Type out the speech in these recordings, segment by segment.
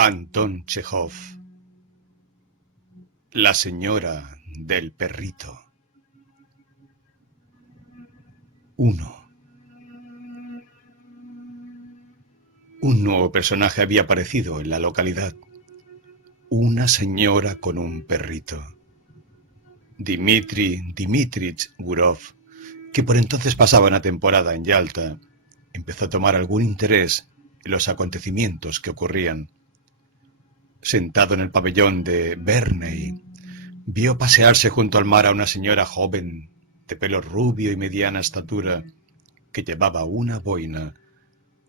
Anton Chejov. La señora del perrito. 1. Un nuevo personaje había aparecido en la localidad. Una señora con un perrito. Dmitri Dmitrich Gurov, que por entonces pasaba una temporada en Yalta, empezó a tomar algún interés en los acontecimientos que ocurrían. Sentado en el pabellón de Verney, vio pasearse junto al mar a una señora joven, de pelo rubio y mediana estatura, que llevaba una boina.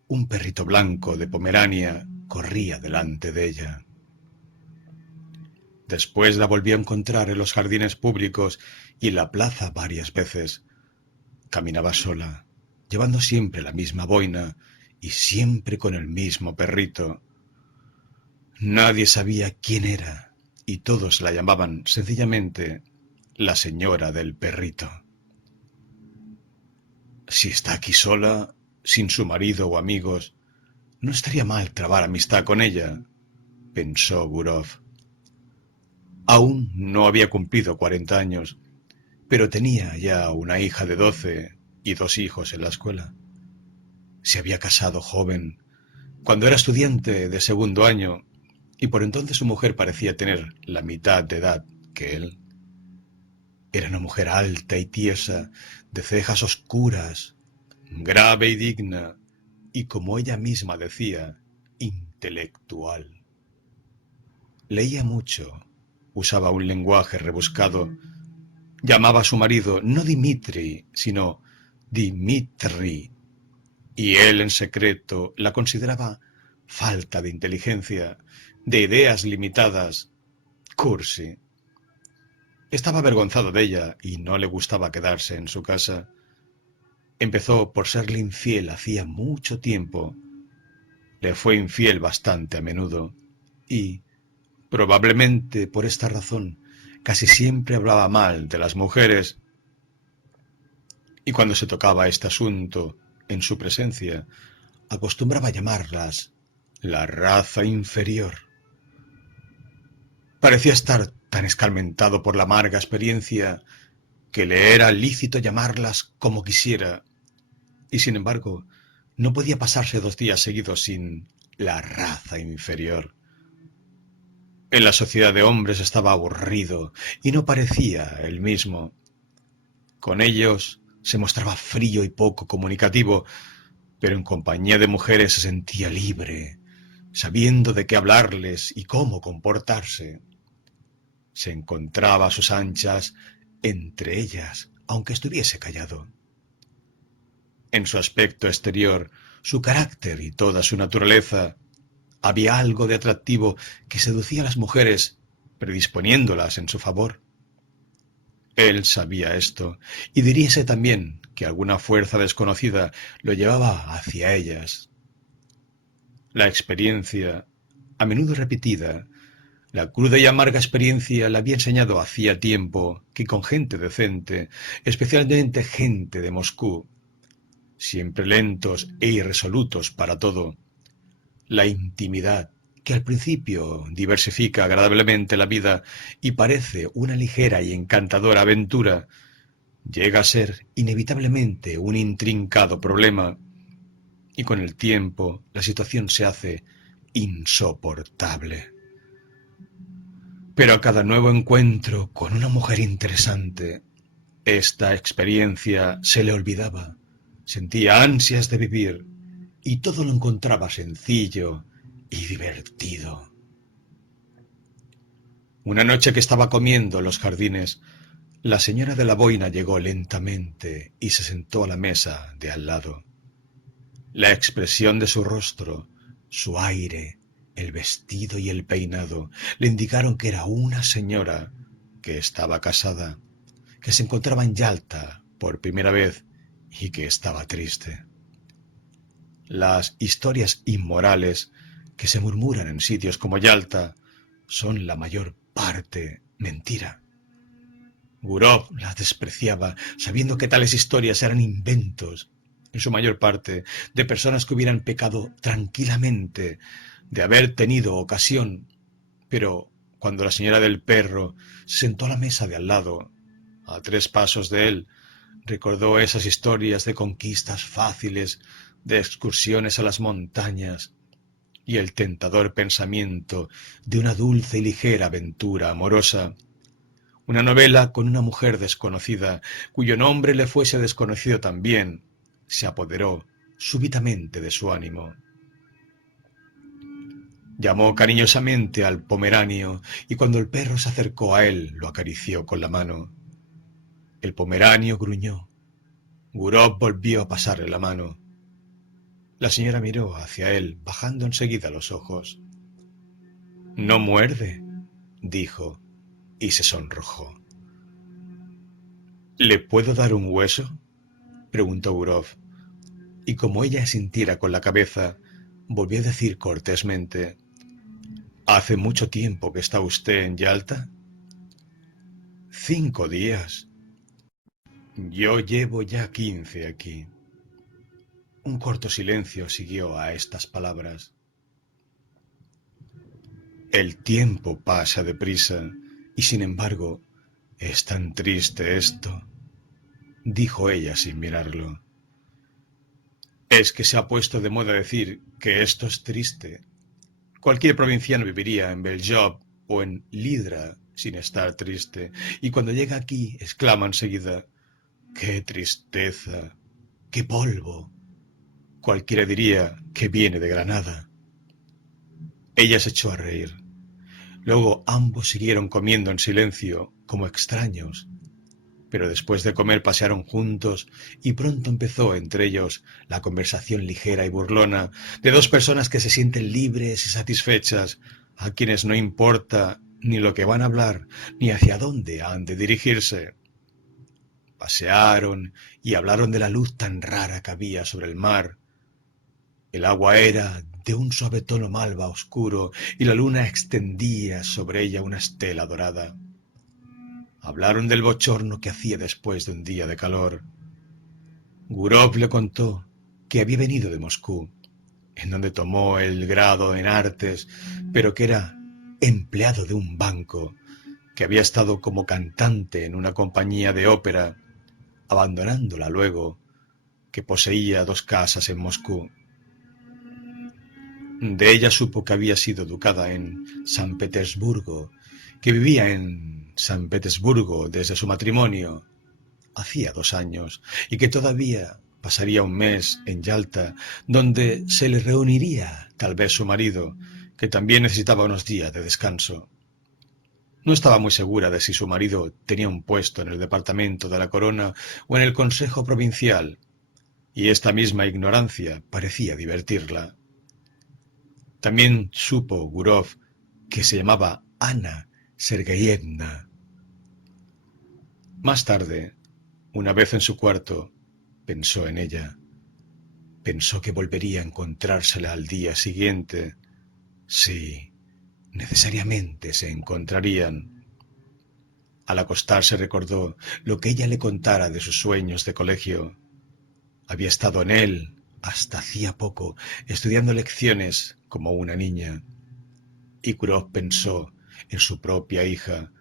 Un perrito blanco de Pomerania corría delante de ella. Después la volvió a encontrar en los jardines públicos y en la plaza varias veces. Caminaba sola, llevando siempre la misma boina y siempre con el mismo perrito. Nadie sabía quién era y todos la llamaban sencillamente la señora del perrito. Si está aquí sola, sin su marido o amigos, no estaría mal trabar amistad con ella, pensó Gurov. Aún no había cumplido 40 años, pero tenía ya una hija de 12 y 2 hijos en la escuela. Se había casado joven, cuando era estudiante de segundo año, y por entonces su mujer parecía tener la mitad de edad que él. Era una mujer alta y tiesa, de cejas oscuras, grave y digna, y como ella misma decía, intelectual. Leía mucho, usaba un lenguaje rebuscado, llamaba a su marido no Dimitri, sino Dimitri, y él en secreto la consideraba falta de inteligencia, de ideas limitadas, cursi. Estaba avergonzado de ella y no le gustaba quedarse en su casa. Empezó por serle infiel hacía mucho tiempo. Le fue infiel bastante a menudo y, probablemente por esta razón, casi siempre hablaba mal de las mujeres. Y cuando se tocaba este asunto en su presencia, acostumbraba llamarlas la raza inferior. Parecía estar tan escarmentado por la amarga experiencia que le era lícito llamarlas como quisiera, y sin embargo no podía pasarse 2 días seguidos sin la raza inferior. En la sociedad de hombres estaba aburrido y no parecía el mismo. Con ellos se mostraba frío y poco comunicativo, pero en compañía de mujeres se sentía libre, sabiendo de qué hablarles y cómo comportarse. Se encontraba a sus anchas entre ellas, aunque estuviese callado. En su aspecto exterior, su carácter y toda su naturaleza, había algo de atractivo que seducía a las mujeres, predisponiéndolas en su favor. Él sabía esto, y diríase también que alguna fuerza desconocida lo llevaba hacia ellas. La experiencia, a menudo repetida, la cruda y amarga experiencia le había enseñado hacía tiempo que con gente decente, especialmente gente de Moscú, siempre lentos e irresolutos para todo, la intimidad, que al principio diversifica agradablemente la vida y parece una ligera y encantadora aventura, llega a ser inevitablemente un intrincado problema, y con el tiempo la situación se hace insoportable. Pero a cada nuevo encuentro con una mujer interesante, esta experiencia se le olvidaba, sentía ansias de vivir y todo lo encontraba sencillo y divertido. Una noche que estaba comiendo en los jardines, la señora de la boina llegó lentamente y se sentó a la mesa de al lado. La expresión de su rostro, su aire, el vestido y el peinado le indicaron que era una señora que estaba casada, que se encontraba en Yalta por primera vez y que estaba triste. Las historias inmorales que se murmuran en sitios como Yalta son la mayor parte mentira. Gurov las despreciaba, sabiendo que tales historias eran inventos, en su mayor parte, de personas que hubieran pecado tranquilamente de haber tenido ocasión, pero cuando la señora del perro se sentó a la mesa de al lado, a 3 pasos de él, recordó esas historias de conquistas fáciles, de excursiones a las montañas, y el tentador pensamiento de una dulce y ligera aventura amorosa, una novela con una mujer desconocida, cuyo nombre le fuese desconocido también, se apoderó súbitamente de su ánimo. Llamó cariñosamente al pomeranio y cuando el perro se acercó a él lo acarició con la mano. El pomeranio gruñó. Gurov volvió a pasarle la mano. La señora miró hacia él, bajando enseguida los ojos. «No muerde», dijo, y se sonrojó. «¿Le puedo dar un hueso?», preguntó Gurov, y como ella asintiera con la cabeza, volvió a decir cortésmente: «¿Hace mucho tiempo que está usted en Yalta?». «5 días». «Yo llevo ya 15 aquí». Un corto silencio siguió a estas palabras. «El tiempo pasa deprisa y sin embargo es tan triste esto», dijo ella sin mirarlo. «Es que se ha puesto de moda decir que esto es triste. Cualquier provinciano viviría en Beljob o en Lidra sin estar triste, y cuando llega aquí exclama enseguida: ¡qué tristeza! ¡Qué polvo! Cualquiera diría que viene de Granada». Ella se echó a reír. Luego ambos siguieron comiendo en silencio, como extraños, pero después de comer pasearon juntos y pronto empezó entre ellos la conversación ligera y burlona de dos personas que se sienten libres y satisfechas, a quienes no importa ni lo que van a hablar ni hacia dónde han de dirigirse. Pasearon y hablaron de la luz tan rara que había sobre el mar. El agua era de un suave tono malva oscuro y la luna extendía sobre ella una estela dorada. Hablaron del bochorno que hacía después de un día de calor. Gurov le contó que había venido de Moscú, en donde tomó el grado en artes, pero que era empleado de un banco, que había estado como cantante en una compañía de ópera, abandonándola luego, que poseía 2 casas en Moscú. De ella supo que había sido educada en San Petersburgo, que vivía en San Petersburgo desde su matrimonio hacía 2 años y que todavía pasaría un mes en Yalta, donde se le reuniría tal vez su marido, que también necesitaba unos días de descanso. No estaba muy segura de si su marido tenía un puesto en el departamento de la Corona o en el Consejo Provincial, y esta misma ignorancia parecía divertirla. También supo Gurov que se llamaba Ana Sergeyevna. Más tarde, una vez en su cuarto, pensó en ella. Pensó que volvería a encontrársela al día siguiente. Sí, necesariamente se encontrarían. Al acostarse recordó lo que ella le contara de sus sueños de colegio. Había estado en él hasta hacía poco, estudiando lecciones como una niña. Y Gurov pensó en su propia hija.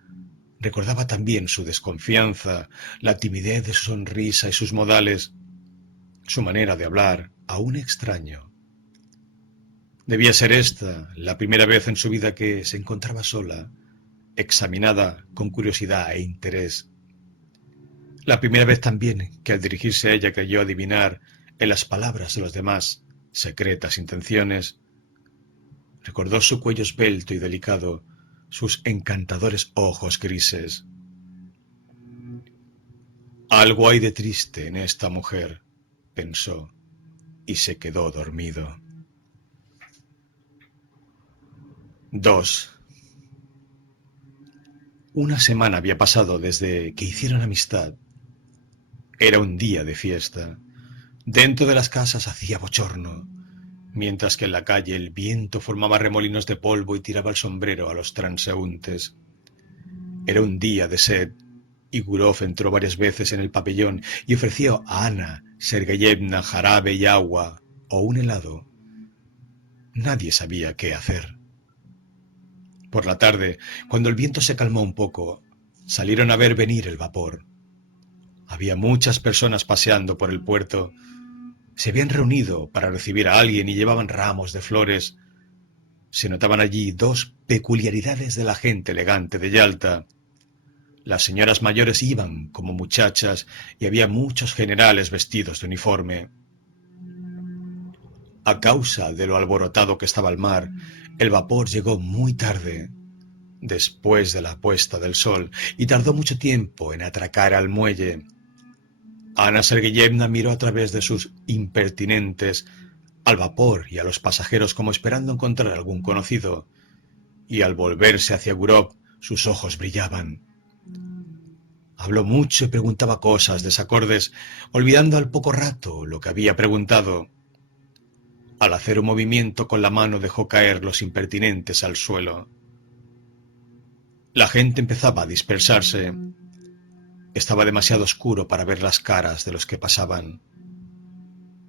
Recordaba también su desconfianza, la timidez de su sonrisa y sus modales, su manera de hablar a un extraño. Debía ser esta la primera vez en su vida que se encontraba sola, examinada con curiosidad e interés. La primera vez también que al dirigirse a ella creyó adivinar en las palabras de los demás secretas intenciones. Recordó su cuello esbelto y delicado, sus encantadores ojos grises. Algo hay de triste en esta mujer, pensó, y se quedó dormido. 2. Una semana había pasado desde que hicieron amistad. Era un día de fiesta. Dentro de las casas hacía bochorno, mientras que en la calle el viento formaba remolinos de polvo y tiraba el sombrero a los transeúntes. Era un día de sed, y Gurov entró varias veces en el pabellón y ofreció a Ana Sergeyevna jarabe y agua o un helado. Nadie sabía qué hacer. Por la tarde, cuando el viento se calmó un poco, salieron a ver venir el vapor. Había muchas personas paseando por el puerto. Se habían reunido para recibir a alguien y llevaban ramos de flores. Se notaban allí dos peculiaridades de la gente elegante de Yalta. Las señoras mayores iban como muchachas y había muchos generales vestidos de uniforme. A causa de lo alborotado que estaba el mar, el vapor llegó muy tarde, después de la puesta del sol, y tardó mucho tiempo en atracar al muelle. Ana Sergeyevna miró a través de sus impertinentes al vapor y a los pasajeros como esperando encontrar algún conocido, y al volverse hacia Gurov sus ojos brillaban. Habló mucho y preguntaba cosas desacordes, olvidando al poco rato lo que había preguntado. Al hacer un movimiento con la mano dejó caer los impertinentes al suelo. La gente empezaba a dispersarse. Estaba demasiado oscuro para ver las caras de los que pasaban.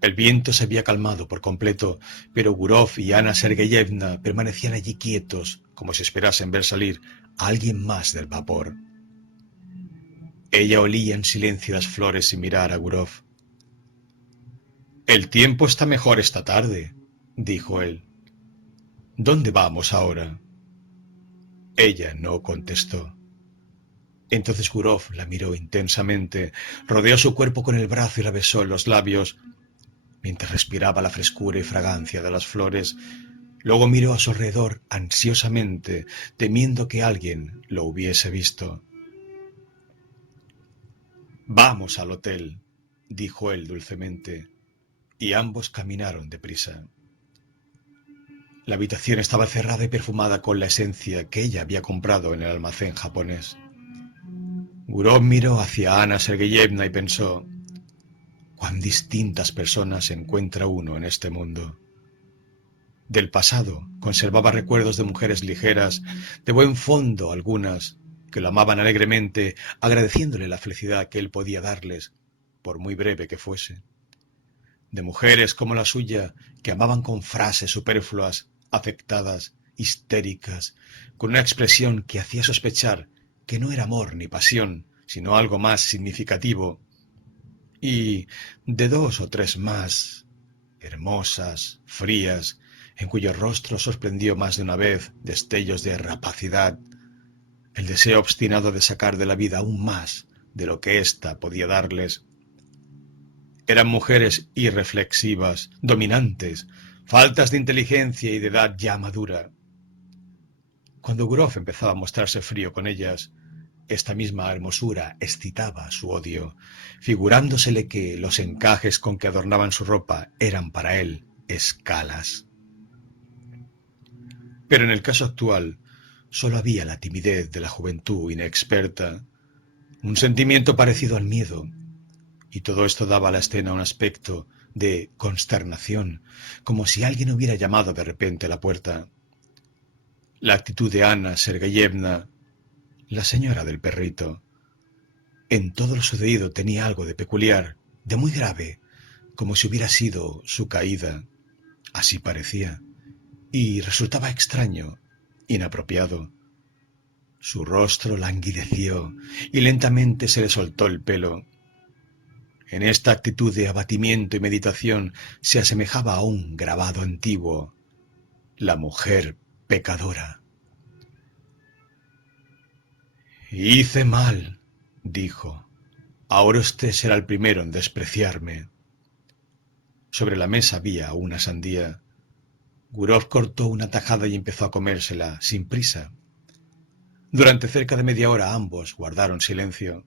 El viento se había calmado por completo, pero Gurov y Ana Sergeyevna permanecían allí quietos, como si esperasen ver salir a alguien más del vapor. Ella olía en silencio las flores sin mirar a Gurov. «El tiempo está mejor esta tarde», dijo él. «¿Dónde vamos ahora?» Ella no contestó. Entonces Gurov la miró intensamente, rodeó su cuerpo con el brazo y la besó en los labios, mientras respiraba la frescura y fragancia de las flores. Luego miró a su alrededor ansiosamente, temiendo que alguien lo hubiese visto. «Vamos al hotel», dijo él dulcemente, y ambos caminaron deprisa. La habitación estaba cerrada y perfumada con la esencia que ella había comprado en el almacén japonés. Gurov miró hacia Ana Sergeyevna y pensó: cuán distintas personas encuentra uno en este mundo. Del pasado conservaba recuerdos de mujeres ligeras, de buen fondo algunas, que lo amaban alegremente, agradeciéndole la felicidad que él podía darles, por muy breve que fuese. De mujeres como la suya, que amaban con frases superfluas, afectadas, histéricas, con una expresión que hacía sospechar que no era amor ni pasión, sino algo más significativo, y de dos o tres más, hermosas, frías, en cuyos rostros sorprendió más de una vez destellos de rapacidad, el deseo obstinado de sacar de la vida aún más de lo que ésta podía darles. Eran mujeres irreflexivas, dominantes, faltas de inteligencia y de edad ya madura. Cuando Gurov empezaba a mostrarse frío con ellas, esta misma hermosura excitaba su odio, figurándosele que los encajes con que adornaban su ropa eran para él escalas. Pero en el caso actual solo había la timidez de la juventud inexperta, un sentimiento parecido al miedo, y todo esto daba a la escena un aspecto de consternación, como si alguien hubiera llamado de repente a la puerta. La actitud de Ana Sergeyevna, la señora del perrito, en todo lo sucedido tenía algo de peculiar, de muy grave, como si hubiera sido su caída. Así parecía, y resultaba extraño, inapropiado. Su rostro languideció y lentamente se le soltó el pelo. En esta actitud de abatimiento y meditación se asemejaba a un grabado antiguo: la mujer pecadora. «Hice mal», dijo. «Ahora usted será el primero en despreciarme». Sobre la mesa había una sandía. Gurov cortó una tajada y empezó a comérsela sin prisa. Durante cerca de media hora ambos guardaron silencio.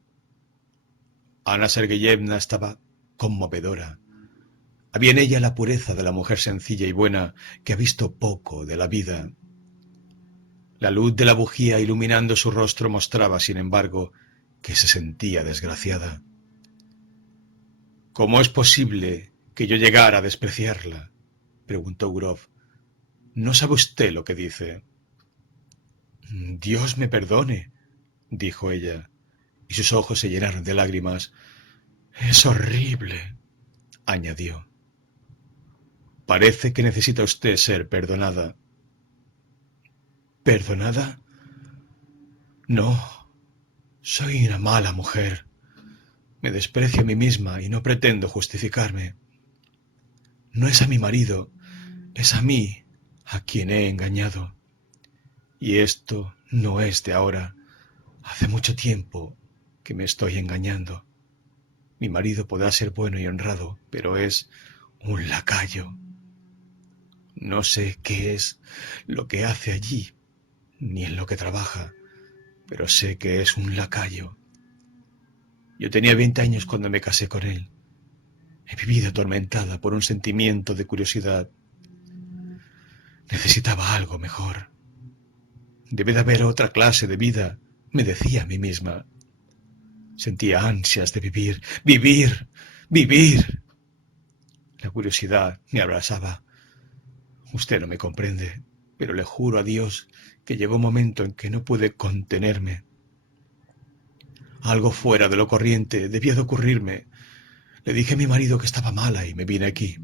Ana Sergeyevna estaba conmovedora. Había en ella la pureza de la mujer sencilla y buena que ha visto poco de la vida. La luz de la bujía iluminando su rostro mostraba, sin embargo, que se sentía desgraciada. «¿Cómo es posible que yo llegara a despreciarla?», preguntó Gurov. «¿No sabe usted lo que dice?». «Dios me perdone», dijo ella. y sus ojos se llenaron de lágrimas. Es horrible, añadió. Parece que necesita usted ser perdonada. ¿Perdonada? No, soy una mala mujer. Me desprecio a mí misma y no pretendo justificarme. No es a mi marido, es a mí a quien he engañado. Y esto no es de ahora. Hace mucho tiempo que me estoy engañando. Mi marido podrá ser bueno y honrado, pero es un lacayo. No sé qué es lo que hace allí, ni en lo que trabaja, pero sé que es un lacayo. Yo tenía 20 años cuando me casé con él. He vivido atormentada por un sentimiento de curiosidad. Necesitaba algo mejor. Debe de haber otra clase de vida, me decía a mí misma. Sentía ansias de vivir, vivir, vivir. La curiosidad me abrasaba. Usted no me comprende, pero le juro a Dios que llegó un momento en que no pude contenerme. Algo fuera de lo corriente debía de ocurrirme. Le dije a mi marido que estaba mala y me vine aquí.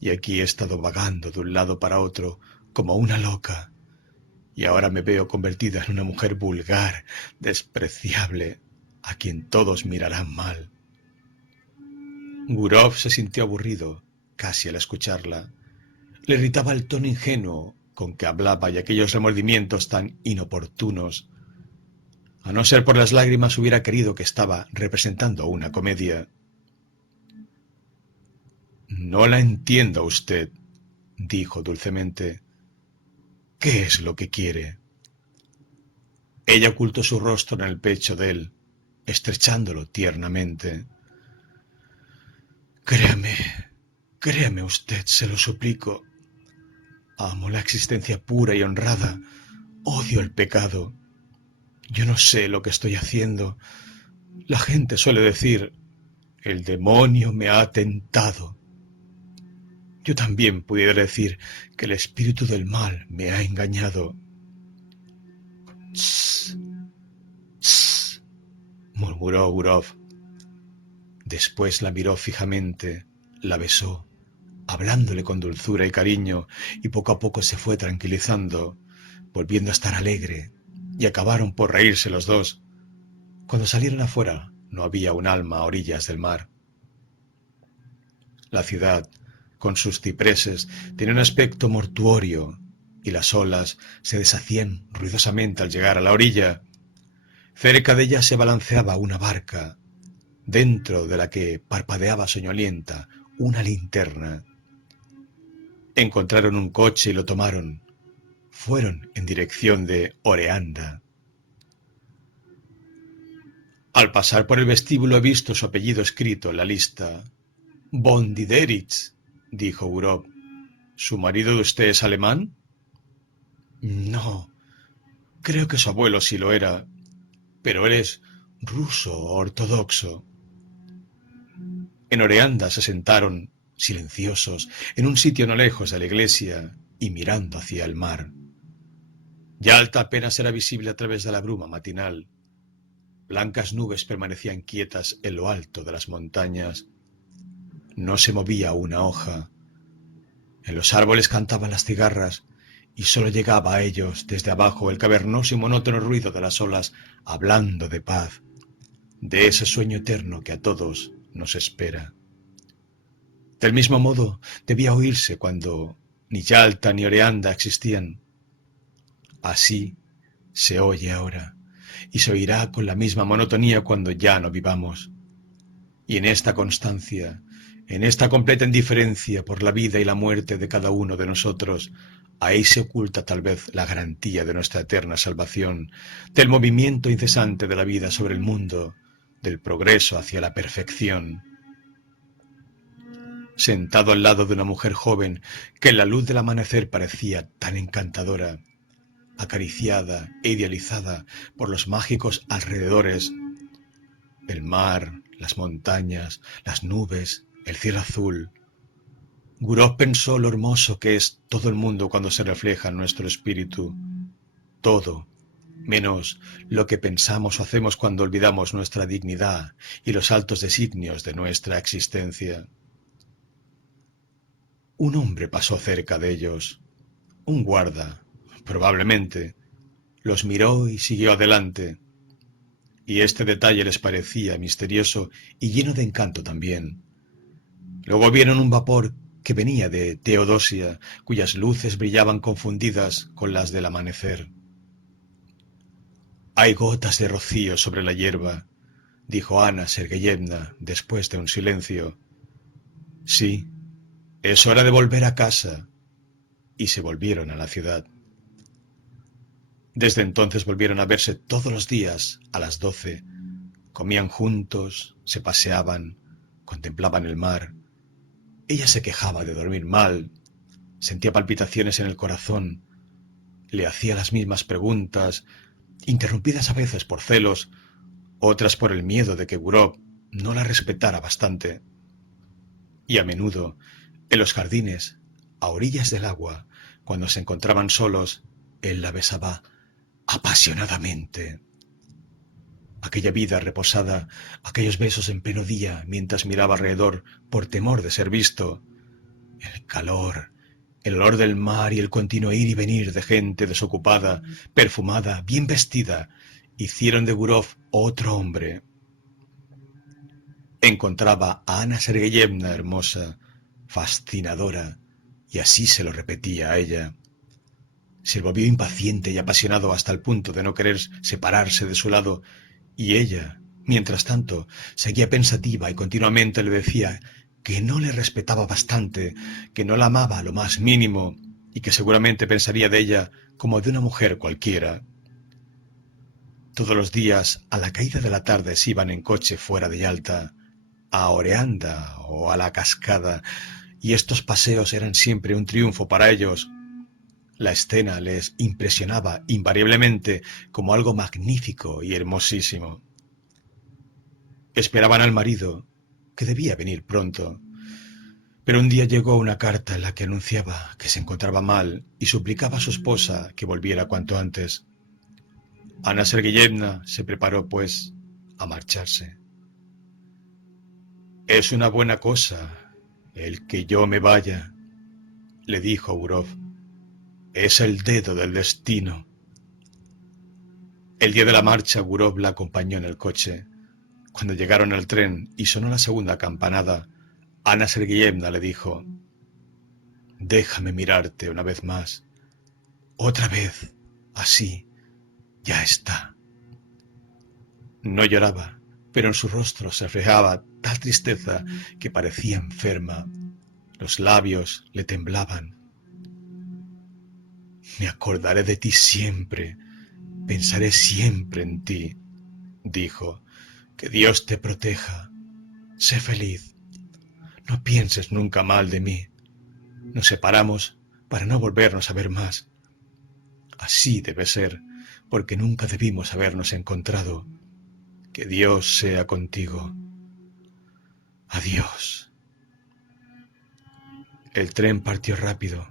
Y aquí he estado vagando de un lado para otro como una loca. Y ahora me veo convertida en una mujer vulgar, despreciable, a quien todos mirarán mal. Gurov se sintió aburrido, casi al escucharla. Le irritaba el tono ingenuo con que hablaba y aquellos remordimientos tan inoportunos. A no ser por las lágrimas hubiera querido que estaba representando una comedia. No la entiendo a usted, dijo dulcemente. ¿Qué es lo que quiere? Ella ocultó su rostro en el pecho de él, estrechándolo tiernamente. Créame, créame usted, se lo suplico. Amo la existencia pura y honrada. Odio el pecado. Yo no sé lo que estoy haciendo. La gente suele decir, el demonio me ha tentado. Yo también pudiera decir que el espíritu del mal me ha engañado. Tss, tss, murmuró Gurov. Después la miró fijamente, la besó, hablándole con dulzura y cariño, y poco a poco se fue tranquilizando, volviendo a estar alegre, y acabaron por reírse los dos. Cuando salieron afuera, no había un alma a orillas del mar. La ciudad, con sus cipreses, tenía un aspecto mortuorio, y las olas se deshacían ruidosamente al llegar a la orilla. Cerca de ella se balanceaba una barca, dentro de la que parpadeaba soñolienta una linterna. Encontraron un coche y lo tomaron. Fueron en dirección de Oreanda. Al pasar por el vestíbulo he visto su apellido escrito en la lista. Von Diderich, dijo Gurov. ¿Su marido de usted es alemán? No, creo que su abuelo sí lo era, pero él es ruso ortodoxo. En Oreanda se sentaron, silenciosos, en un sitio no lejos de la iglesia y mirando hacia el mar. Yalta apenas era visible a través de la bruma matinal. Blancas nubes permanecían quietas en lo alto de las montañas. No se movía una hoja. En los árboles cantaban las cigarras y sólo llegaba a ellos desde abajo el cavernoso y monótono ruido de las olas hablando de paz, de ese sueño eterno que a todos nos espera. Del mismo modo debía oírse cuando ni Yalta ni Oreanda existían. Así se oye ahora, y se oirá con la misma monotonía cuando ya no vivamos. Y en esta constancia, en esta completa indiferencia por la vida y la muerte de cada uno de nosotros, ahí se oculta tal vez la garantía de nuestra eterna salvación, del movimiento incesante de la vida sobre el mundo, del progreso hacia la perfección. Sentado al lado de una mujer joven que en la luz del amanecer parecía tan encantadora, acariciada e idealizada por los mágicos alrededores, el mar, las montañas, las nubes, el cielo azul. Gurov pensó lo hermoso que es todo el mundo cuando se refleja en nuestro espíritu. Todo, menos lo que pensamos o hacemos cuando olvidamos nuestra dignidad y los altos designios de nuestra existencia. Un hombre pasó cerca de ellos, un guarda, probablemente, los miró y siguió adelante, y este detalle les parecía misterioso y lleno de encanto también. Luego vieron un vapor que venía de Teodosia, cuyas luces brillaban confundidas con las del amanecer. Hay gotas de rocío sobre la hierba, dijo Ana Sergeyevna después de un silencio. Sí, es hora de volver a casa. Y se volvieron a la ciudad. Desde entonces volvieron a verse todos los días a las 12. Comían juntos, se paseaban, contemplaban el mar. Ella se quejaba de dormir mal, sentía palpitaciones en el corazón, le hacía las mismas preguntas, interrumpidas a veces por celos, otras por el miedo de que Gurov no la respetara bastante. Y a menudo, en los jardines, a orillas del agua, cuando se encontraban solos, él la besaba apasionadamente. Aquella vida reposada, aquellos besos en pleno día mientras miraba alrededor por temor de ser visto, el calor, el olor del mar y el continuo ir y venir de gente desocupada, perfumada, bien vestida, hicieron de Gurov otro hombre. Encontraba a Ana Sergeyevna hermosa, fascinadora, y así se lo repetía a ella. Se volvió impaciente y apasionado hasta el punto de no querer separarse de su lado, y ella, mientras tanto, seguía pensativa y continuamente le decía que no le respetaba bastante, que no la amaba lo más mínimo, y que seguramente pensaría de ella como de una mujer cualquiera. Todos los días, a la caída de la tarde, se iban en coche fuera de Yalta, a Oreanda o a la Cascada, y estos paseos eran siempre un triunfo para ellos. La escena les impresionaba invariablemente como algo magnífico y hermosísimo. Esperaban al marido, que debía venir pronto, pero un día llegó una carta en la que anunciaba que se encontraba mal y suplicaba a su esposa que volviera cuanto antes. Ana Sergeyevna se preparó, pues, a marcharse. «Es una buena cosa el que yo me vaya», le dijo Gurov. «Es el dedo del destino». El día de la marcha, Gurov la acompañó en el coche. Cuando llegaron al tren y sonó la segunda campanada, Ana Sergeyevna le dijo: «Déjame mirarte una vez más. Otra vez, así, ya está». No lloraba, pero en su rostro se reflejaba tal tristeza que parecía enferma. Los labios le temblaban. «Me acordaré de ti siempre, pensaré siempre en ti», dijo. «Que Dios te proteja. Sé feliz. No pienses nunca mal de mí. Nos separamos para no volvernos a ver más. Así debe ser, porque nunca debimos habernos encontrado. Que Dios sea contigo. Adiós». El tren partió rápido.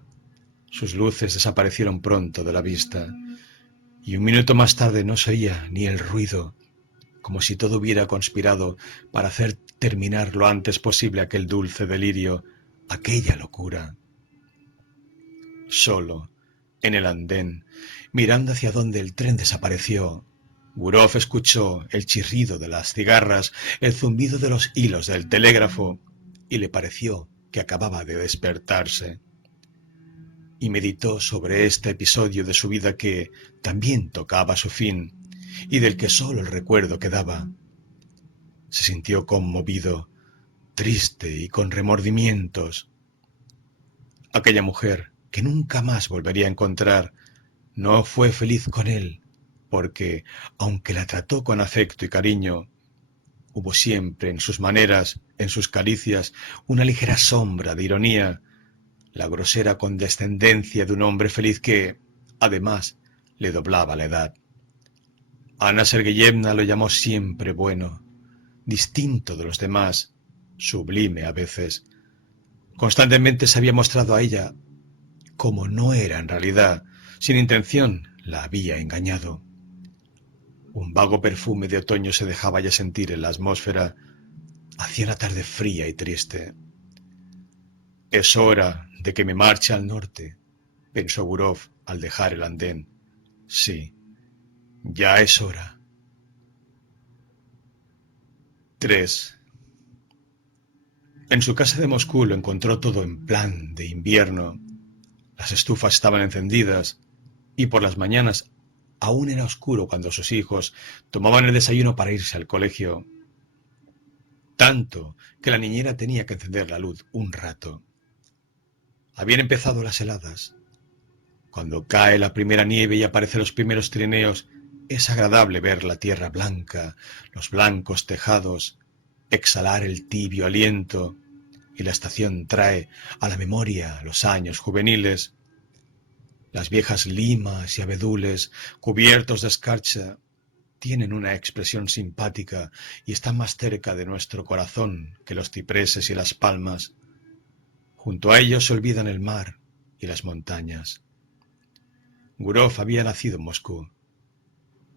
Sus luces desaparecieron pronto de la vista, y un minuto más tarde no se oía ni el ruido, como si todo hubiera conspirado para hacer terminar lo antes posible aquel dulce delirio, aquella locura. Solo, en el andén, mirando hacia donde el tren desapareció, Gurov escuchó el chirrido de las cigarras, el zumbido de los hilos del telégrafo, y le pareció que acababa de despertarse. Y meditó sobre este episodio de su vida que también tocaba su fin, y del que sólo el recuerdo quedaba. Se sintió conmovido, triste y con remordimientos. Aquella mujer, que nunca más volvería a encontrar, no fue feliz con él, porque, aunque la trató con afecto y cariño, hubo siempre en sus maneras, en sus caricias, una ligera sombra de ironía, la grosera condescendencia de un hombre feliz que, además, le doblaba la edad. Ana Sergeyevna lo llamó siempre bueno, distinto de los demás, sublime a veces. Constantemente se había mostrado a ella como no era en realidad, sin intención la había engañado. Un vago perfume de otoño se dejaba ya sentir en la atmósfera. Hacía una tarde fría y triste. Es hora de que me marche al norte, pensó Gurov al dejar el andén. Sí, ya es hora. 3. En su casa de Moscú lo encontró todo en plan de invierno. Las estufas estaban encendidas y por las mañanas aún era oscuro cuando sus hijos tomaban el desayuno para irse al colegio. Tanto que la niñera tenía que encender la luz un rato. Habían empezado las heladas. Cuando cae la primera nieve y aparecen los primeros trineos, es agradable ver la tierra blanca, los blancos tejados, exhalar el tibio aliento, y la estación trae a la memoria los años juveniles. Las viejas limas y abedules, cubiertos de escarcha, tienen una expresión simpática y están más cerca de nuestro corazón que los cipreses y las palmas. Junto a ellos se olvidan el mar y las montañas. Gurov había nacido en Moscú.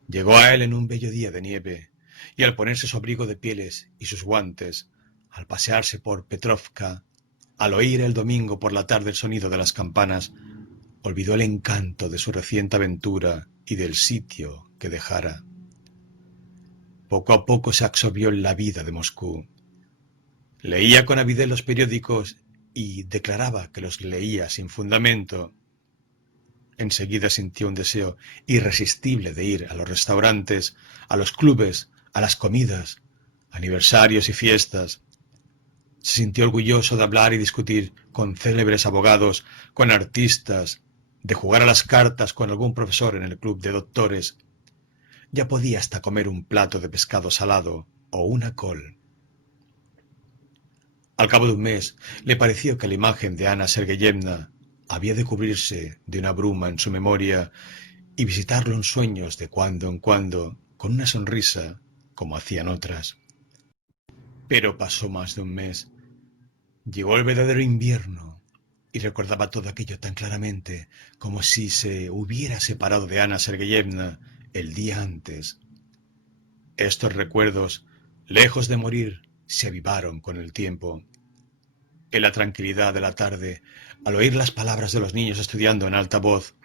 Llegó a él en un bello día de nieve, y al ponerse su abrigo de pieles y sus guantes, al pasearse por Petrovka, al oír el domingo por la tarde el sonido de las campanas, olvidó el encanto de su reciente aventura y del sitio que dejara. Poco a poco se absorbió en la vida de Moscú. Leía con avidez los periódicos y declaraba que los leía sin fundamento. Enseguida sintió un deseo irresistible de ir a los restaurantes, a los clubes, a las comidas, aniversarios y fiestas. Se sintió orgulloso de hablar y discutir con célebres abogados, con artistas, de jugar a las cartas con algún profesor en el club de doctores. Ya podía hasta comer un plato de pescado salado o una col. Al cabo de un mes le pareció que la imagen de Ana Sergeyevna había de cubrirse de una bruma en su memoria y visitarlo en sueños de cuando en cuando, con una sonrisa, como hacían otras. Pero pasó más de un mes. Llegó el verdadero invierno y recordaba todo aquello tan claramente como si se hubiera separado de Ana Sergeyevna el día antes. Estos recuerdos, lejos de morir, se avivaron con el tiempo. En la tranquilidad de la tarde, al oír las palabras de los niños estudiando en alta voz,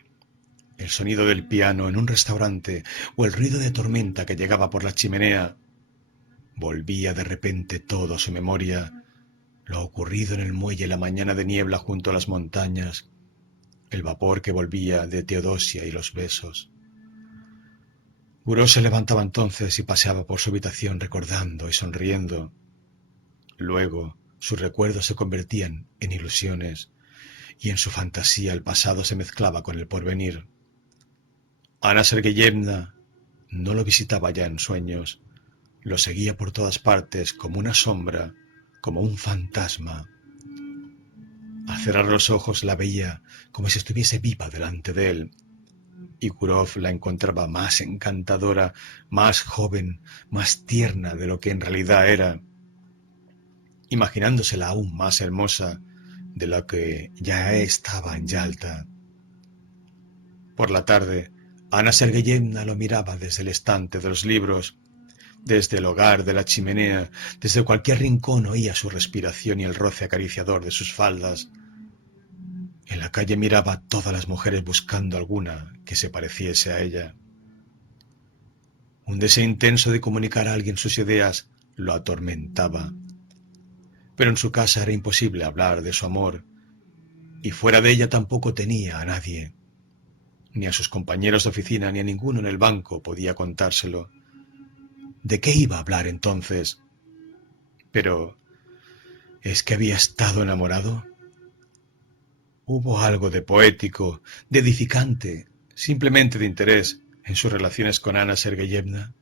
el sonido del piano en un restaurante o el ruido de tormenta que llegaba por la chimenea, volvía de repente todo a su memoria, lo ocurrido en el muelle la mañana de niebla junto a las montañas, el vapor que volvía de Teodosia y los besos. Gurov se levantaba entonces y paseaba por su habitación recordando y sonriendo. Luego sus recuerdos se convertían en ilusiones y en su fantasía el pasado se mezclaba con el porvenir. Ana Sergeyevna no lo visitaba ya en sueños, lo seguía por todas partes como una sombra, como un fantasma. Al cerrar los ojos la veía como si estuviese viva delante de él, y Gurov la encontraba más encantadora, más joven, más tierna de lo que en realidad era, imaginándosela aún más hermosa de lo que ya estaba en Yalta. Por la tarde, Ana Sergeyevna lo miraba desde el estante de los libros, desde el hogar de la chimenea, desde cualquier rincón oía su respiración y el roce acariciador de sus faldas. En la calle miraba a todas las mujeres buscando alguna que se pareciese a ella. Un deseo intenso de comunicar a alguien sus ideas lo atormentaba. Pero en su casa era imposible hablar de su amor, y fuera de ella tampoco tenía a nadie. Ni a sus compañeros de oficina ni a ninguno en el banco podía contárselo. ¿De qué iba a hablar entonces? Pero, ¿es que había estado enamorado? Hubo algo de poético, de edificante, simplemente de interés en sus relaciones con Ana Sergeyevna.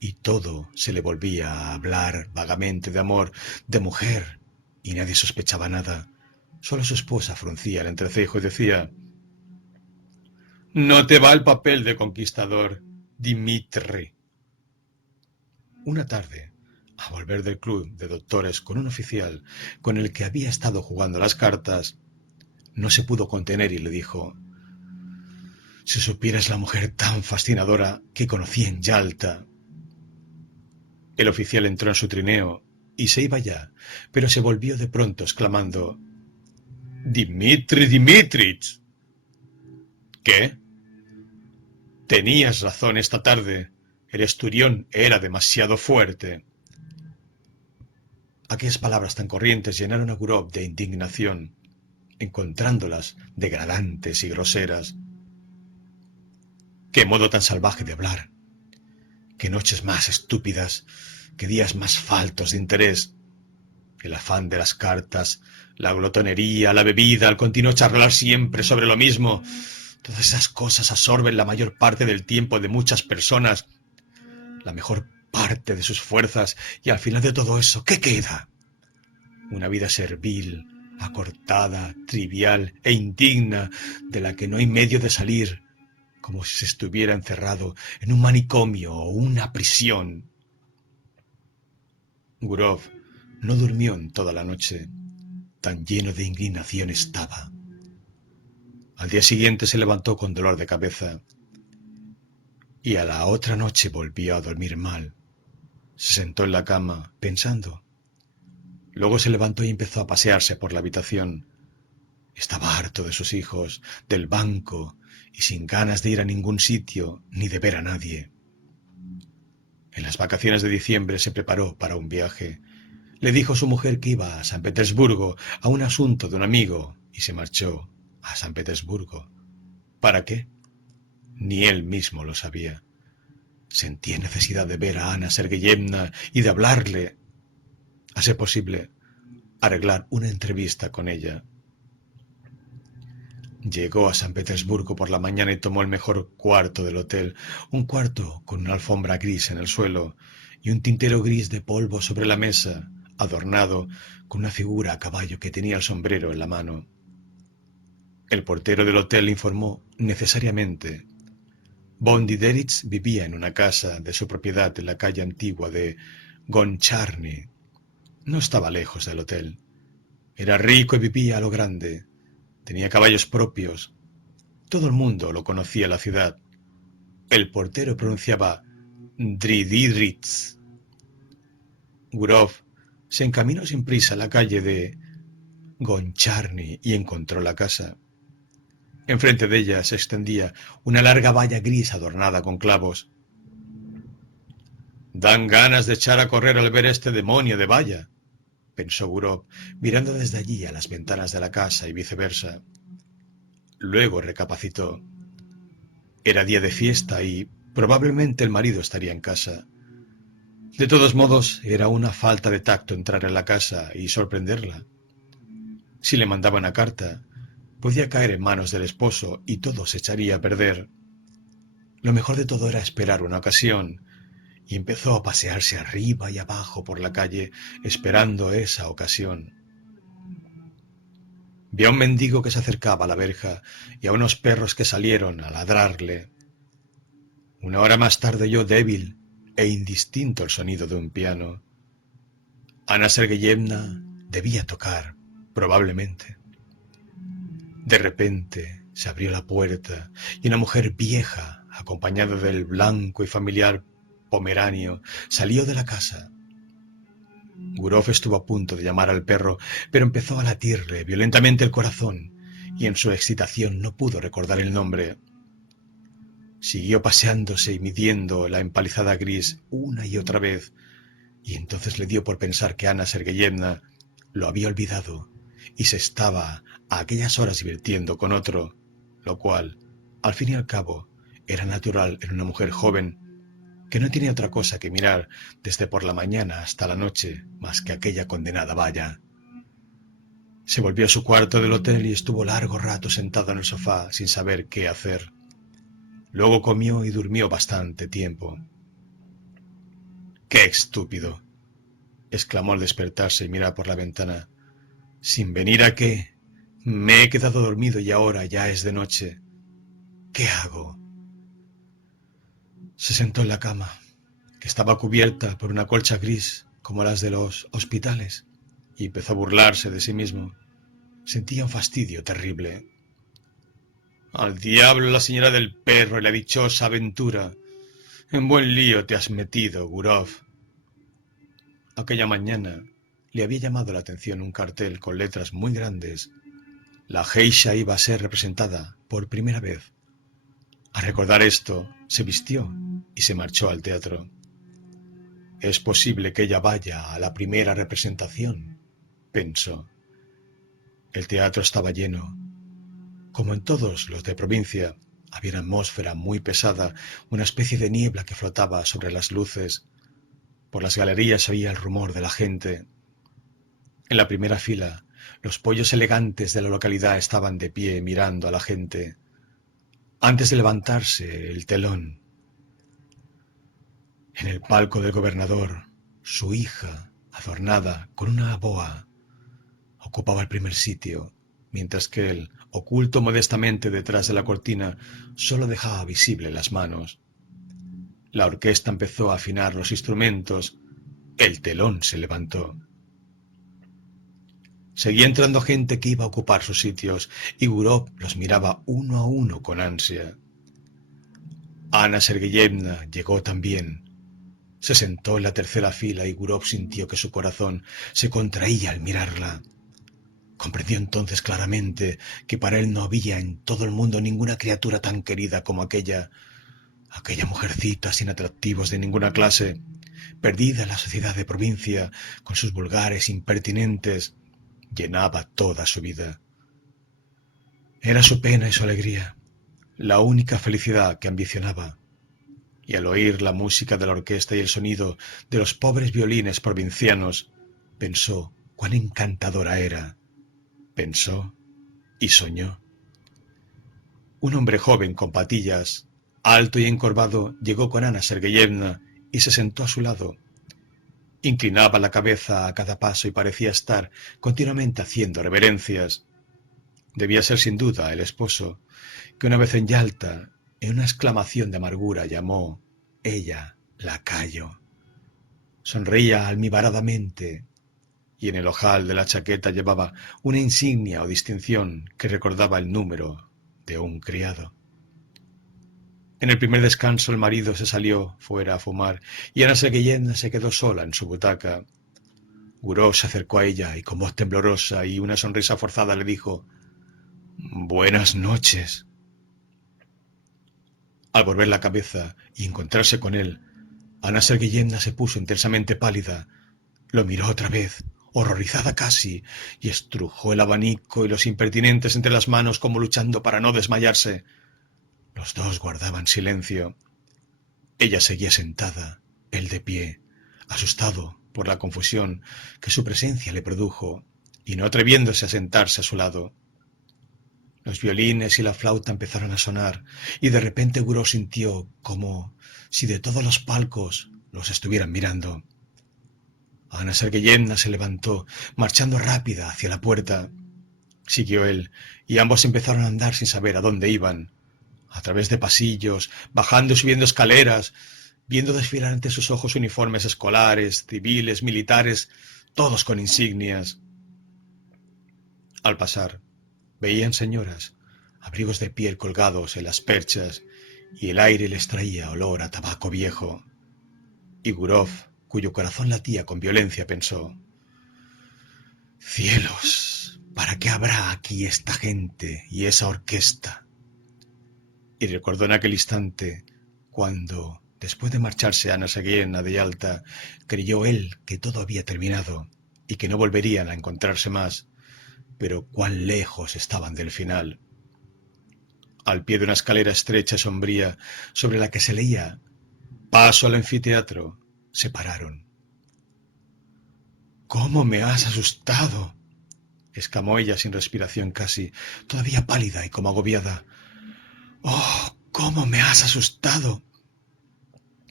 Y todo se le volvía a hablar vagamente de amor, de mujer, y nadie sospechaba nada. Solo su esposa fruncía el entrecejo y decía: «No te va el papel de conquistador, Dimitri». Una tarde, a volver del club de doctores con un oficial con el que había estado jugando las cartas, no se pudo contener y le dijo: Si supieras la mujer tan fascinadora que conocí en Yalta. El oficial entró en su trineo y se iba ya, pero se volvió de pronto exclamando: «Dimitri Dimitrich». «¿Qué? Tenías razón esta tarde. El esturión era demasiado fuerte». Aquellas palabras tan corrientes llenaron a Gurov de indignación, encontrándolas degradantes y groseras. ¡Qué modo tan salvaje de hablar! ¡Qué noches más estúpidas! ¡Qué días más faltos de interés! El afán de las cartas, la glotonería, la bebida, el continuo charlar siempre sobre lo mismo. Todas esas cosas absorben la mayor parte del tiempo de muchas personas, la mejor parte de sus fuerzas, y al final de todo eso, ¿qué queda? Una vida servil, acortada, trivial e indigna, de la que no hay medio de salir, como si se estuviera encerrado en un manicomio o una prisión. Gurov no durmió en toda la noche, tan lleno de indignación estaba. Al día siguiente se levantó con dolor de cabeza y a la otra noche volvió a dormir mal. Se sentó en la cama, pensando. Luego se levantó y empezó a pasearse por la habitación. Estaba harto de sus hijos, del banco, y sin ganas de ir a ningún sitio ni de ver a nadie. En las vacaciones de diciembre se preparó para un viaje. Le dijo a su mujer que iba a San Petersburgo a un asunto de un amigo y se marchó a San Petersburgo. ¿Para qué? Ni él mismo lo sabía. Sentía necesidad de ver a Ana Sergeyevna y de hablarle, a ser posible, arreglar una entrevista con ella. Llegó a San Petersburgo por la mañana y tomó el mejor cuarto del hotel, un cuarto con una alfombra gris en el suelo y un tintero gris de polvo sobre la mesa, adornado con una figura a caballo que tenía el sombrero en la mano. El portero del hotel le informó necesariamente. Bondiderich vivía en una casa de su propiedad en la calle antigua de Goncharny. No estaba lejos del hotel. Era rico y vivía a lo grande. Tenía caballos propios. Todo el mundo lo conocía en la ciudad. El portero pronunciaba Dridirits. Gurov se encaminó sin prisa a la calle de Goncharny y encontró la casa. Enfrente de ella se extendía una larga valla gris adornada con clavos. «Dan ganas de echar a correr al ver este demonio de valla», pensó Gurov, mirando desde allí a las ventanas de la casa y viceversa. Luego recapacitó. Era día de fiesta y probablemente el marido estaría en casa. De todos modos, era una falta de tacto entrar en la casa y sorprenderla. Si le mandaba una carta, podía caer en manos del esposo y todo se echaría a perder. Lo mejor de todo era esperar una ocasión, y empezó a pasearse arriba y abajo por la calle, esperando esa ocasión. Vio a un mendigo que se acercaba a la verja y a unos perros que salieron a ladrarle. Una hora más tarde oyó débil e indistinto el sonido de un piano. Ana Sergeyevna debía tocar, probablemente. De repente se abrió la puerta y una mujer vieja, acompañada del blanco y familiar pomeranio, salió de la casa. Gurov estuvo a punto de llamar al perro, pero empezó a latirle violentamente el corazón y en su excitación no pudo recordar el nombre. Siguió paseándose y midiendo la empalizada gris una y otra vez, y entonces le dio por pensar que Ana Sergeyevna lo había olvidado y se estaba a aquellas horas divirtiendo con otro, lo cual, al fin y al cabo, era natural en una mujer joven que no tiene otra cosa que mirar desde por la mañana hasta la noche más que aquella condenada valla. Se volvió a su cuarto del hotel y estuvo largo rato sentado en el sofá sin saber qué hacer. Luego comió y durmió bastante tiempo. ¡Qué estúpido!, exclamó al despertarse y mirar por la ventana. ¿Sin venir a qué? Me he quedado dormido y ahora ya es de noche. ¿Qué hago? Se sentó en la cama, que estaba cubierta por una colcha gris como las de los hospitales, y empezó a burlarse de sí mismo. Sentía un fastidio terrible. Al diablo la señora del perro y la dichosa aventura. En buen lío te has metido, Gurov. Aquella mañana le había llamado la atención un cartel con letras muy grandes. La geisha iba a ser representada por primera vez. Al recordar esto, se vistió y se marchó al teatro. Es posible que ella vaya a la primera representación, pensó. El teatro estaba lleno. Como en todos los de provincia, había una atmósfera muy pesada, una especie de niebla que flotaba sobre las luces. Por las galerías se oía el rumor de la gente. En la primera fila, los pollos elegantes de la localidad estaban de pie mirando a la gente. Antes de levantarse el telón, en el palco del gobernador, su hija, adornada con una boa, ocupaba el primer sitio, mientras que él, oculto modestamente detrás de la cortina, solo dejaba visible las manos. La orquesta empezó a afinar los instrumentos. El telón se levantó. Seguía entrando gente que iba a ocupar sus sitios, y Gurov los miraba uno a uno con ansia. Ana Sergeyevna llegó también. Se sentó en la tercera fila y Gurov sintió que su corazón se contraía al mirarla. Comprendió entonces claramente que para él no había en todo el mundo ninguna criatura tan querida como aquella mujercita sin atractivos de ninguna clase, perdida en la sociedad de provincia, con sus vulgares impertinentes, llenaba toda su vida. Era su pena y su alegría, la única felicidad que ambicionaba, y al oír la música de la orquesta y el sonido de los pobres violines provincianos, pensó cuán encantadora era, pensó y soñó. Un hombre joven con patillas, alto y encorvado, llegó con Ana Sergeyevna y se sentó a su lado. Inclinaba la cabeza a cada paso y parecía estar continuamente haciendo reverencias. Debía ser sin duda el esposo, que una vez en Yalta, en una exclamación de amargura, llamó ella lacayo. Sonreía almibaradamente y en el ojal de la chaqueta llevaba una insignia o distinción que recordaba el número de un criado. En el primer descanso el marido se salió fuera a fumar y Ana Sergeyevna se quedó sola en su butaca. Gurov se acercó a ella y con voz temblorosa y una sonrisa forzada le dijo: «Buenas noches». Al volver la cabeza y encontrarse con él, Ana Sergeyevna se puso intensamente pálida, lo miró otra vez, horrorizada casi, y estrujó el abanico y los impertinentes entre las manos como luchando para no desmayarse. Los dos guardaban silencio. Ella seguía sentada, él de pie, asustado por la confusión que su presencia le produjo, y no atreviéndose a sentarse a su lado. Los violines y la flauta empezaron a sonar, y de repente Gurov sintió como si de todos los palcos los estuvieran mirando. Ana Sergeyevna se levantó, marchando rápida hacia la puerta. Siguió él, y ambos empezaron a andar sin saber a dónde iban, a través de pasillos, bajando y subiendo escaleras, viendo desfilar ante sus ojos uniformes escolares, civiles, militares, todos con insignias. Al pasar, veían señoras, abrigos de piel colgados en las perchas, y el aire les traía olor a tabaco viejo. Y Gurov, cuyo corazón latía con violencia, pensó: «Cielos, ¿para qué habrá aquí esta gente y esa orquesta?». Y recordó en aquel instante cuando, después de marcharse Ana Sergeyevna de Yalta, creyó él que todo había terminado y que no volverían a encontrarse más, pero cuán lejos estaban del final. Al pie de una escalera estrecha y sombría sobre la que se leía «Paso al anfiteatro», se pararon. «¿Cómo me has asustado?», exclamó ella sin respiración casi, todavía pálida y como agobiada. «Oh, cómo me has asustado.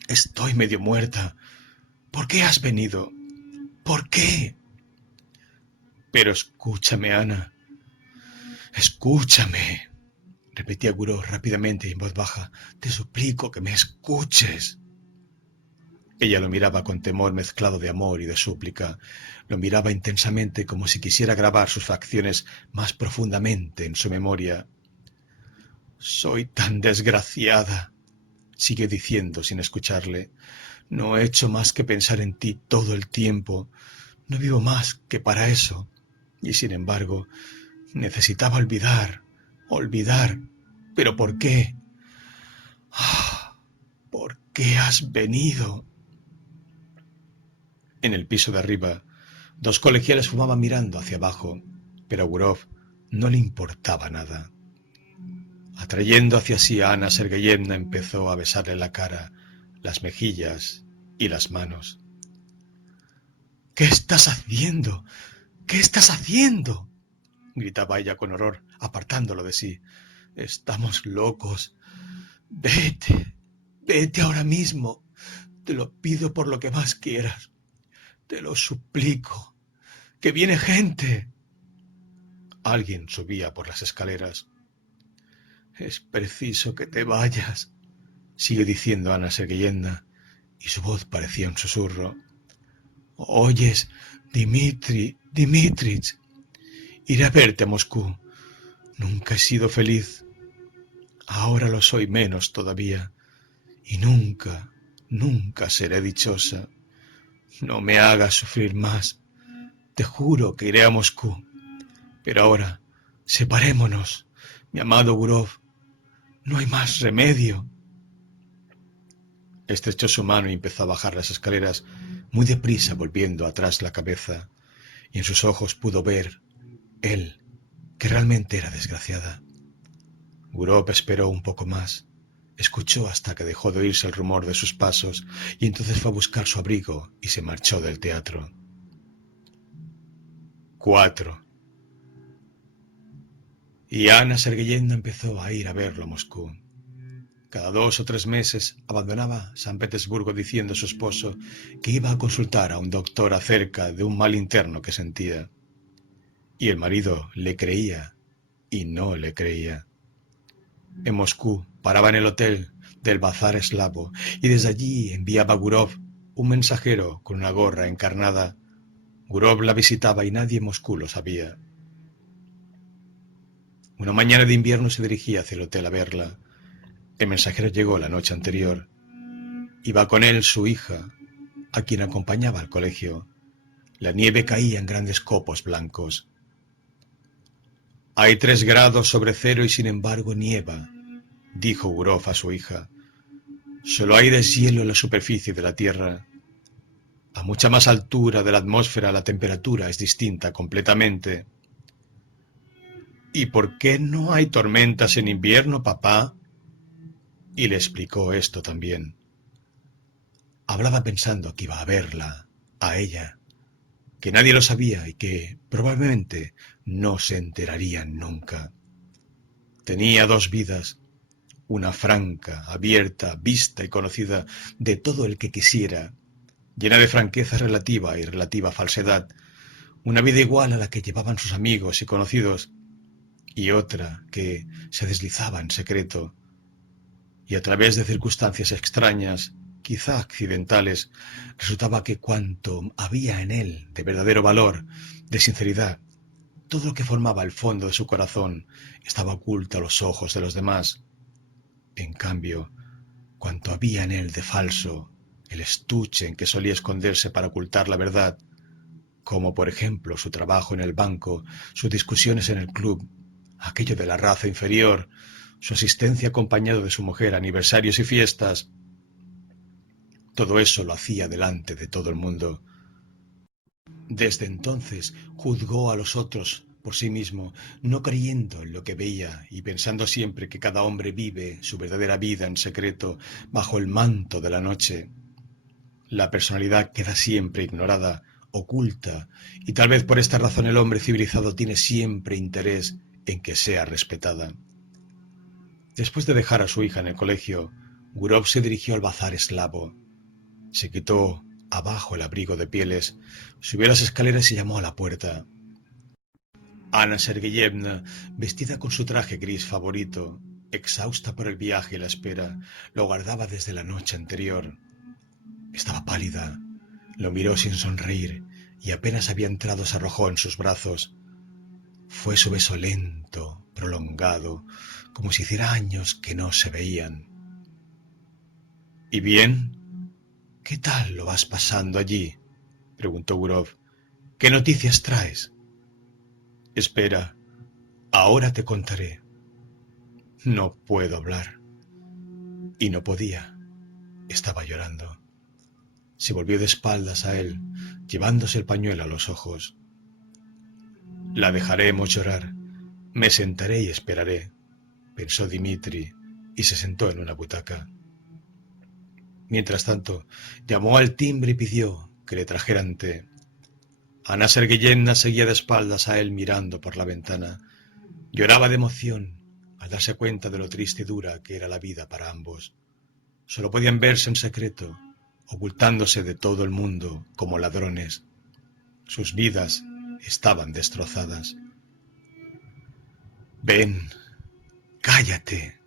Estoy medio muerta. ¿Por qué has venido? ¿Por qué?». «Pero escúchame, Ana. Escúchame», repetía Gurov rápidamente y en voz baja. «Te suplico que me escuches». Ella lo miraba con temor mezclado de amor y de súplica. Lo miraba intensamente como si quisiera grabar sus facciones más profundamente en su memoria. Soy tan desgraciada, sigue diciendo sin escucharle. No he hecho más que pensar en ti todo el tiempo. No vivo más que para eso. Y sin embargo, necesitaba olvidar, olvidar. ¿Pero por qué? Ah, ¿por qué has venido? En el piso de arriba, dos colegiales fumaban mirando hacia abajo, pero a Gurov no le importaba nada. Atrayendo hacia sí a Ana Sergeyevna, empezó a besarle la cara, las mejillas y las manos. ¿Qué estás haciendo? ¿Qué estás haciendo? Gritaba ella con horror, apartándolo de sí. Estamos locos. Vete, vete ahora mismo. Te lo pido por lo que más quieras. Te lo suplico. ¡Que viene gente! Alguien subía por las escaleras. Es preciso que te vayas, sigue diciendo Ana Sergeyevna, y su voz parecía un susurro. Oyes, Dmitrich, iré a verte a Moscú. Nunca he sido feliz. Ahora lo soy menos todavía. Y nunca, nunca seré dichosa. No me hagas sufrir más. Te juro que iré a Moscú. Pero ahora, separémonos, mi amado Gurov. No hay más remedio. Estrechó su mano y empezó a bajar las escaleras muy deprisa, volviendo atrás la cabeza, y en sus ojos pudo ver, él, que realmente era desgraciada. Gurov esperó un poco más, escuchó hasta que dejó de oírse el rumor de sus pasos, y entonces fue a buscar su abrigo y se marchó del teatro. 4. Y Ana Sergeyevna empezó a ir a verlo a Moscú. Cada 2 o 3 meses abandonaba San Petersburgo diciendo a su esposo que iba a consultar a un doctor acerca de un mal interno que sentía. Y el marido le creía y no le creía. En Moscú paraba en el hotel del Bazar Eslavo y desde allí enviaba a Gurov un mensajero con una gorra encarnada. Gurov la visitaba y nadie en Moscú lo sabía. Una mañana de invierno se dirigía hacia el hotel a verla. El mensajero llegó la noche anterior. Iba con él su hija, a quien acompañaba al colegio. La nieve caía en grandes copos blancos. Hay 3 grados sobre cero y sin embargo nieva, dijo Gurov a su hija. Solo hay deshielo en la superficie de la Tierra. A mucha más altura de la atmósfera la temperatura es distinta completamente. ¿Y por qué no hay tormentas en invierno, papá? Y le explicó esto también. Hablaba pensando que iba a verla, a ella, que nadie lo sabía y que probablemente no se enterarían nunca. Tenía 2 vidas, una franca, abierta, vista y conocida de todo el que quisiera, llena de franqueza relativa y relativa falsedad, una vida igual a la que llevaban sus amigos y conocidos, y otra que se deslizaba en secreto, y a través de circunstancias extrañas, quizá accidentales, resultaba que cuanto había en él de verdadero valor, de sinceridad, todo lo que formaba el fondo de su corazón, estaba oculto a los ojos de los demás. En cambio, cuanto había en él de falso, el estuche en que solía esconderse para ocultar la verdad, como por ejemplo su trabajo en el banco, sus discusiones en el club, aquello de la raza inferior, su asistencia acompañado de su mujer a aniversarios y fiestas, todo eso lo hacía delante de todo el mundo. Desde entonces juzgó a los otros por sí mismo, no creyendo en lo que veía y pensando siempre que cada hombre vive su verdadera vida en secreto bajo el manto de la noche. La personalidad queda siempre ignorada, oculta, y tal vez por esta razón el hombre civilizado tiene siempre interés en que sea respetada. Después de dejar a su hija en el colegio, Gurov se dirigió al bazar eslavo. Se quitó abajo el abrigo de pieles, subió las escaleras y llamó a la puerta. Ana Sergeyevna, vestida con su traje gris favorito, exhausta por el viaje y la espera, lo guardaba desde la noche anterior. Estaba pálida, lo miró sin sonreír y apenas había entrado se arrojó en sus brazos. Fue su beso lento, prolongado, como si hiciera años que no se veían. —¿Y bien? ¿Qué tal lo vas pasando allí? —preguntó Gurov. —¿Qué noticias traes? —Espera, ahora te contaré. No puedo hablar. Y no podía. Estaba llorando. Se volvió de espaldas a él, llevándose el pañuelo a los ojos. La dejaremos llorar. Me sentaré y esperaré, pensó Dmitri, y se sentó en una butaca. Mientras tanto, llamó al timbre y pidió que le trajeran té. Ana Sergeyevna seguía de espaldas a él mirando por la ventana. Lloraba de emoción al darse cuenta de lo triste y dura que era la vida para ambos. Solo podían verse en secreto, ocultándose de todo el mundo como ladrones. Sus vidas estaban destrozadas. —Ven, cállate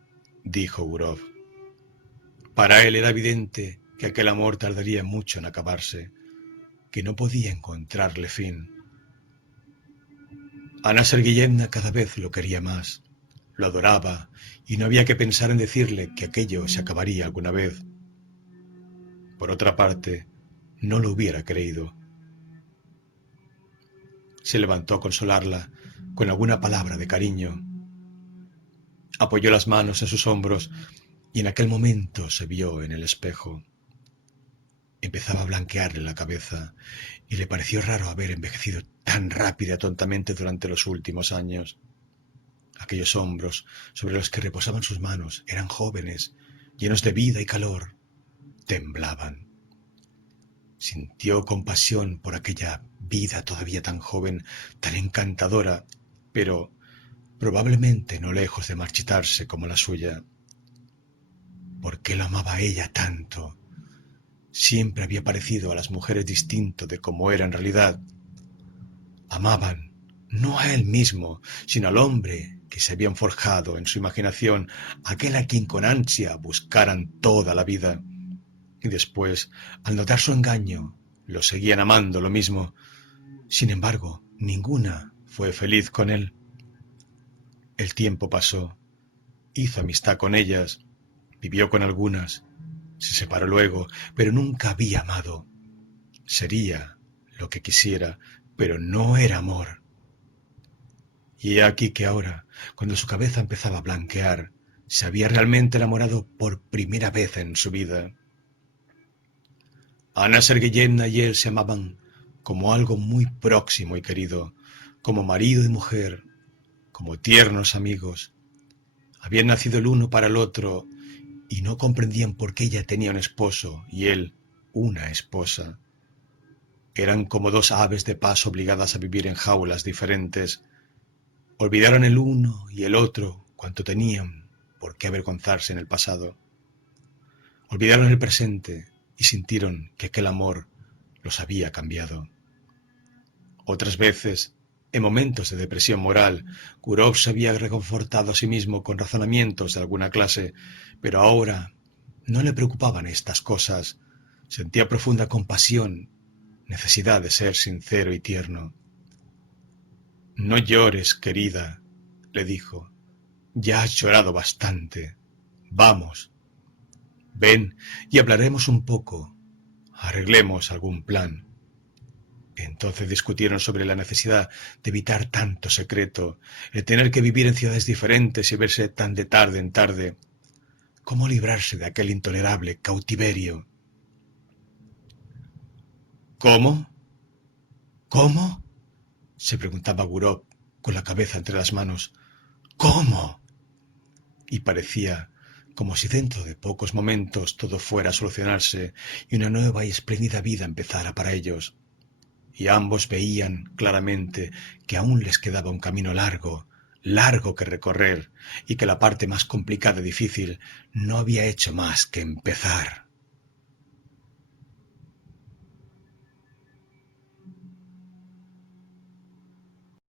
—dijo Gurov. Para él era evidente que aquel amor tardaría mucho en acabarse, que no podía encontrarle fin. Ana Sergeyevna cada vez lo quería más, lo adoraba, y no había que pensar en decirle que aquello se acabaría alguna vez. Por otra parte, no lo hubiera creído. Se levantó a consolarla con alguna palabra de cariño. Apoyó las manos en sus hombros y en aquel momento se vio en el espejo. Empezaba a blanquearle la cabeza y le pareció raro haber envejecido tan rápida y tontamente durante los últimos años. Aquellos hombros sobre los que reposaban sus manos eran jóvenes, llenos de vida y calor. Temblaban. Sintió compasión por aquella vida todavía tan joven, tan encantadora, pero probablemente no lejos de marchitarse como la suya. ¿Por qué lo amaba a ella tanto? Siempre había parecido a las mujeres distinto de cómo era en realidad. Amaban, no a él mismo, sino al hombre que se habían forjado en su imaginación, aquel a quien con ansia buscaran toda la vida. Y después, al notar su engaño, lo seguían amando lo mismo. Sin embargo, ninguna fue feliz con él. El tiempo pasó, hizo amistad con ellas, vivió con algunas, se separó luego, pero nunca había amado. Sería lo que quisiera, pero no era amor. Y he aquí que ahora, cuando su cabeza empezaba a blanquear, se había realmente enamorado por primera vez en su vida. Ana Sergeyevna y él se amaban como algo muy próximo y querido, como marido y mujer, como tiernos amigos. Habían nacido el uno para el otro y no comprendían por qué ella tenía un esposo y él una esposa. Eran como dos aves de paso obligadas a vivir en jaulas diferentes. Olvidaron el uno y el otro cuanto tenían por qué avergonzarse en el pasado. Olvidaron el presente y sintieron que aquel amor los había cambiado. Otras veces, en momentos de depresión moral, Gurov se había reconfortado a sí mismo con razonamientos de alguna clase, pero ahora no le preocupaban estas cosas. Sentía profunda compasión, necesidad de ser sincero y tierno. No llores, querida, le dijo. Ya has llorado bastante. Vamos. Ven y hablaremos un poco. Arreglemos algún plan. Entonces discutieron sobre la necesidad de evitar tanto secreto, el tener que vivir en ciudades diferentes y verse tan de tarde en tarde. ¿Cómo librarse de aquel intolerable cautiverio? ¿Cómo? ¿Cómo? Se preguntaba Gurov con la cabeza entre las manos. ¿Cómo? Y parecía como si dentro de pocos momentos todo fuera a solucionarse y una nueva y espléndida vida empezara para ellos. Y ambos veían claramente que aún les quedaba un camino largo, largo que recorrer, y que la parte más complicada y difícil no había hecho más que empezar.